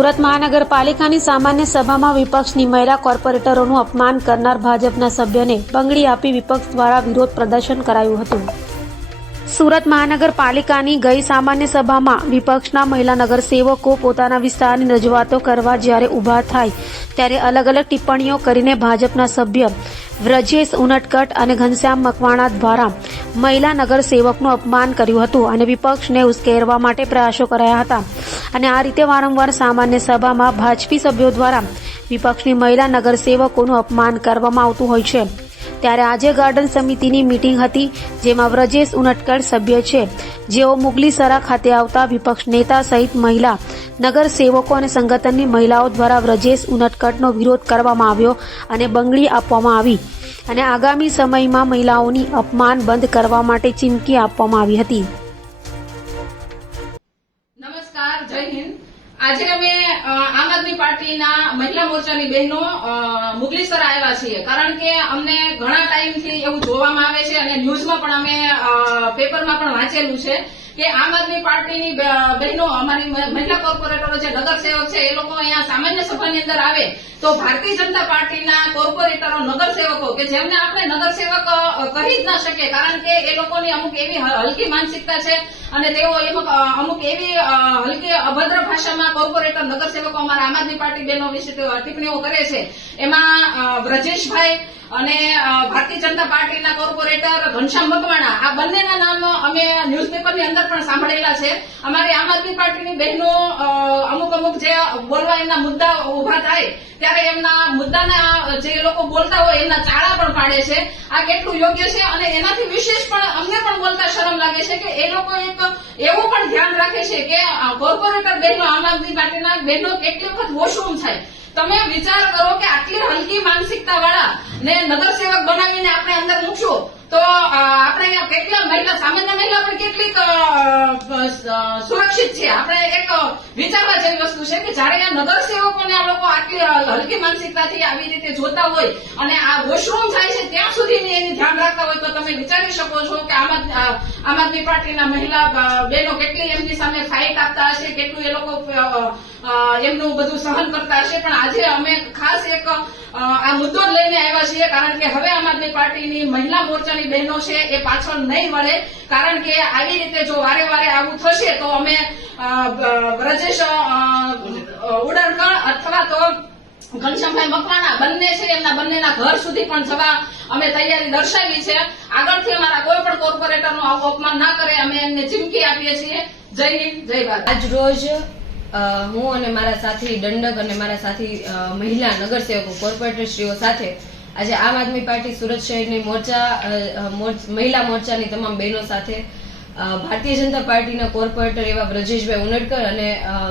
સુરત મહાનગરપાલિકાની સામાન્ય સભામાં વિપક્ષની મહિલા કોર્પોરેટરોનું અપમાન કરનાર ભાજપના સભ્યને બંગડી આપી વિપક્ષ દ્વારા વિરોધ પ્રદર્શન કરાયું હતું। સુરત મહાનગરપાલિકાની ગઈ સામાન્ય સભામાં વિપક્ષના મહિલા નગરસેવકો પોતાના વિસ્તારની રજૂઆતો કરવા જ્યારે ઊભા થાય ત્યારે અલગ અલગ ટિપ્પણીઓ કરીને ભાજપના સભ્ય વ્રજેશ ઉનટકટ અને ઘનશ્યામ મકવાણા દ્વારા મહિલા નગરસેવકનું અપમાન કર્યું હતું અને વિપક્ષને ઉશ્કેરવા માટે પ્રયાસો કરાયા હતા અને આ રીતે વારંવાર સામાન્ય સભામાં ભાજપી સભ્યો દ્વારા વિપક્ષની મહિલા નગરસેવકોનું અપમાન કરવામાં આવતું હોય છે। ત્યારે આજે ગાર્ડન સમિતિની મીટિંગ હતી જેમાં વ્રજેશ ઉનટકટ સભ્ય છે જેઓ મુગલીસરા ખાતે આવતા વિપક્ષ નેતા સહિત મહિલા નગરસેવકો અને સંગઠનની મહિલાઓ દ્વારા વ્રજેશ ઉનટકટનો વિરોધ કરવામાં આવ્યો અને બંગડી આપવામાં આવી અને આગામી સમયમાં મહિલાઓની અપમાન બંધ કરવા માટે ચીમકી આપવામાં આવી હતી। નમસ્કાર, જય હિન્દ। આજે અમે આમ આદમી પાર્ટીના મહિલા મોરચાની બહેનો મુગલીસર આવ્યા છીએ કારણ કે અમને ઘણા ટાઈમથી એવું જોવામાં આવે છે અને ન્યૂઝમાં પણ અમે પેપરમાં પણ વાંચેલું છે કે આમ આદમી પાર્ટીની બહેનો અમારી મહિલા કોર્પોરેટરો જે નગરસેવક છે એ લોકો અહીંયા સામાન્ય સભાની અંદર આવે તો ભારતીય જનતા પાર્ટીના કોર્પોરેટરો નગરસેવકો કે જેમને આપણે નગરસેવક કહી જ ના શકીએ કારણ કે એ લોકોની અમુક એવી હલકી માનસિકતા છે અને તેઓ અમુક એવી હલકી અભદ્ર ભાષામાં કોર્પોરેટર નગરસેવકો અમારા આમ આદમી પાર્ટી બહેનો વિશે ટિપ્પણીઓ કરે છે। એમાં વ્રજેશભાઈ અને ભારતીય જનતા પાર્ટીના કોર્પોરેટર ઘનશ્યામ મકવાણા આ બંનેના નામ અમે ન્યૂઝપેપરની અંદર પણ સાંભળેલા છે। અમારી આમ આદમી પાર્ટીની બહેનો અમુક જે બોલવા એમના મુદ્દા ઉભા થાય ત્યારે એમના મુદ્દાના જે લોકો બોલતા હોય એમના ચાળા પણ પાડે છે। આ કેટલું યોગ્ય છે અને એનાથી વિશેષ પણ અમને પણ બોલતા શરમ લાગે છે કે એ લોકો એક એવું પણ ધ્યાન રાખે છે કે કોર્પોરેટર બહેનો આમ આદમી પાર્ટીના બહેનો કેટલી વખત વોશરૂમ થાય। તમે વિચાર કરો કે આટલી હલકી માનસિકતા વાળા ને નગરસેવક બનાવીને આપણે અંદર મૂકશું તો આપણે અહીંયા કેટલા મહિલા સામાન્ય મહિલા પણ કેટલીક સુરક્ષિત છે। આપણે એક વિચારવા જેવી વસ્તુ છે કે જયારે આ નગરસેવકોને આ લોકો આટલી હલકી માનસિકતાથી આવી રીતે જોતા હોય અને આ વોશરૂમ થાય છે ત્યાં સુધી એની ધ્યાન રાખતા હોય તો તમે વિચારી શકો છો કે આમ આદમી પાર્ટીના મહિલા બહેનો કેટલી એમની સામે ફાઇટ આપતા હશે, કેટલું એ લોકો એમનું બધું સહન કરતા હશે। પણ આજે અમે ખાસ એક આ મુદ્દો લઈને આવ્યા છીએ કારણ કે હવે આમ આદમી પાર્ટીની મહિલા મોરચાની બહેનો છે એ પાછળ નહીં મળે કારણ કે આવી રીતે જો વારે વારે આવું થશે તો અમે વ્રજેશ ઉનટકટ અથવા તો ઘનશ્યામભાઈ મકવાણા બંને છે એમના બંનેના ઘર સુધી પણ જવા અમે તૈયારી દર્શાવી છે। આગળથી અમારા કોઈ પણ કોર્પોરેટરનું આવું અપમાન ના કરે અમે એમને ચીમકી આપીએ છીએ। જય હિન્દ, જય ભારત। આજ રોજ હું અને મારા સાથી દંડક અને મારા સાથી મહિલા નગરસેવકો કોર્પોરેટરશ્રીઓ સાથે આજે આમ આદમી પાર્ટી સુરત શહેરની મહિલા મોરચાની તમામ બહેનો સાથે ભારતીય જનતા પાર્ટીના કોર્પોરેટર એવા વ્રજેશભાઈ ઉનટકટ અને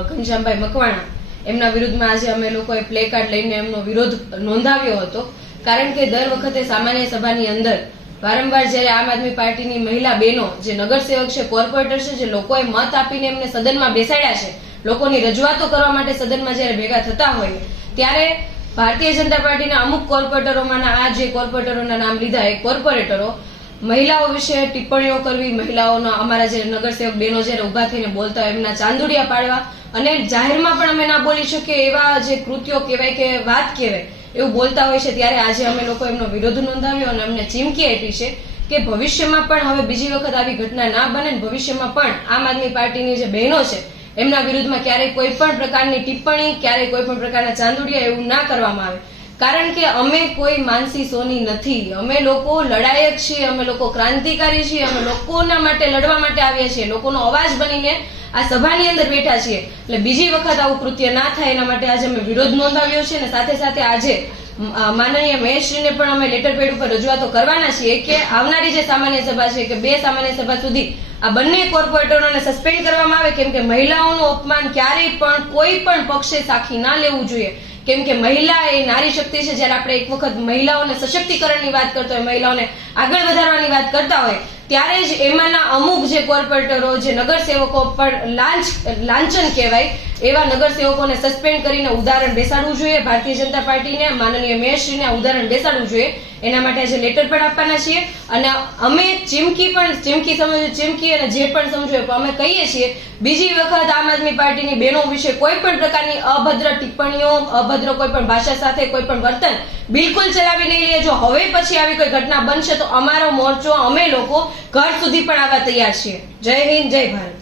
ઘનશ્યામભાઈ મકવાણા એમના વિરુદ્ધમાં આજે અમે લોકોએ પ્લે કાર્ડ લઈને એમનો વિરોધ નોંધાવ્યો હતો કારણ કે દર વખતે સામાન્ય સભાની અંદર વારંવાર જયારે આમ આદમી પાર્ટીની મહિલા બહેનો જે નગરસેવક છે, કોર્પોરેટર છે, જે લોકોએ મત આપીને એમને સદનમાં બેસાડ્યા છે, લોકોની રજૂઆતો કરવા માટે સદનમાં જયારે ભેગા થતા હોય ત્યારે ભારતીય જનતા પાર્ટીના અમુક કોર્પોરેટરોમાંના આ જે કોર્પોરેટરોના નામ લીધા એ કોર્પોરેટરો મહિલાઓ વિશે ટિપ્પણીઓ કરવી, મહિલાઓના અમારા જે નગરસેવક બહેનો જયારે ઉભા થઈને બોલતા હોય એમના ચાંદુડિયા પાડવા અને જાહેરમાં પણ અમે ના બોલી શકીએ એવા જે કૃત્યો કહેવાય કે વાત કહેવાય એવું બોલતા હોય છે। ત્યારે આજે અમે લોકો એમનો વિરોધ નોંધાવ્યો અને અમને ચીમકી આપી છે કે ભવિષ્યમાં પણ હવે બીજી વખત આવી ઘટના ના બને, ભવિષ્યમાં પણ આમ આદમી પાર્ટીની જે બહેનો છે એમના વિરુદ્ધમાં ક્યારેય કોઈ પણ પ્રકારની ટિપ્પણી, ક્યારેય કોઈ પણ પ્રકારના ચાંદુડિયા એવું ના કરવામાં આવે કારણ કે અમે કોઈ માનસી સોની નથી। અમે લોકો લડાયક છીએ, અમે લોકો ક્રાંતિકારી છીએ, અમે લોકોના માટે લડવા માટે આવ્યા છીએ, લોકોનો અવાજ બનીને આ સભાની અંદર બેઠા છીએ। એટલે બીજી વખત આવું કૃત્ય ના થાય એના માટે આજે અમે વિરોધ નોંધાવ્યો છે અને સાથે સાથે આજે માનનીય મહેશશ્રીને પણ અમે લેટર પેડ ઉપર રજૂઆતો કરવાના છીએ કે આવનારી જે સામાન્ય સભા છે કે 2 સામાન્ય સભા સુધી આ બંને કોર્પોરેટરોને સસ્પેન્ડ કરવામાં આવે કેમ કે મહિલાઓનું અપમાન ક્યારેય પણ કોઈ પણ પક્ષે સાખી ના લેવું જોઈએ કેમ કે મહિલા એ નારી શક્તિ છે। જયારે આપણે એક વખત મહિલાઓને સશક્તિકરણની વાત કરતા હોય, મહિલાઓને આગળ વધારવાની વાત કરતા હોય ત્યારે જ એમાંના અમુક જે કોર્પોરેટરો જે નગરસેવકો પર લાંછન કહેવાય એવા નગરસેવકોને સસ્પેન્ડ કરીને ઉદાહરણ બેસાડવું જોઈએ. ભારતીય જનતા પાર્ટીને માનનીય મેયરશ્રીને ઉદાહરણ બેસાડવું જોઈએ. એના માટે આજે લેટર પણ આપવાના છીએ અને અમે ચીમકી સમજો ચીમકી અને જે પણ સમજો અમે કહીએ છીએ બીજી વખત આમ આદમી પાર્ટીની બહેનો વિશે કોઈ પણ પ્રકારની અભદ્ર ટિપ્પણીઓ, અભદ્ર કોઈ પણ ભાષા સાથે કોઈ પણ વર્તન બિલકુલ ચલાવી નહીં લઈએ. જો હવે પછી આવી કોઈ ઘટના બનશે તો અમારો મોરચો અમે લોકો ઘર સુધી પણ આવવા તૈયાર છીએ. જય હિન્દ, જય ભારત.